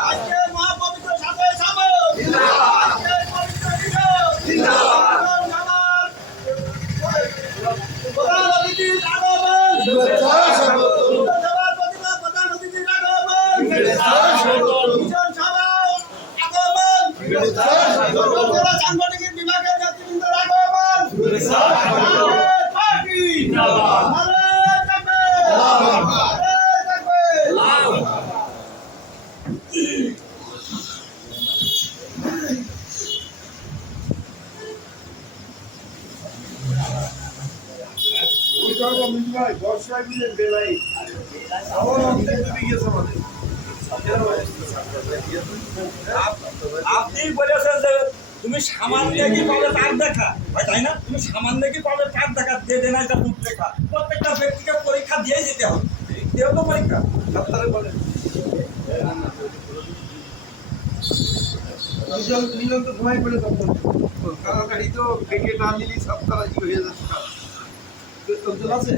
আজকে মহাপবিত্র সাতই শ্রাবণ আজকে পবিত্র দিবস আমার প্রধান অতিথির আগমন সভার প্রতিভা প্রধান অতিথির আগমন মিশন সভার আগমন জেলা সাংগঠনিক বিভাগের নেতৃবৃন্দের আগমন পার্টি আপনি বলেছেন যে তুমি সামান্য কি পাবে তার দেখা তাই না? তুমি সামান্য কি পাবে তার দেখা দিয়ে দেন একটা রূপরেখা প্রত্যেকটা ব্যক্তিকে পরীক্ষা দিয়ে যেতে হবে। কেউ তো পরীক্ষা বলেন মিলন তো ধোঁয়াই পড়ে তখন কারাগাড়ি তো বেগে না নিলি সব তারা হয়ে যাচ্ছে। আছে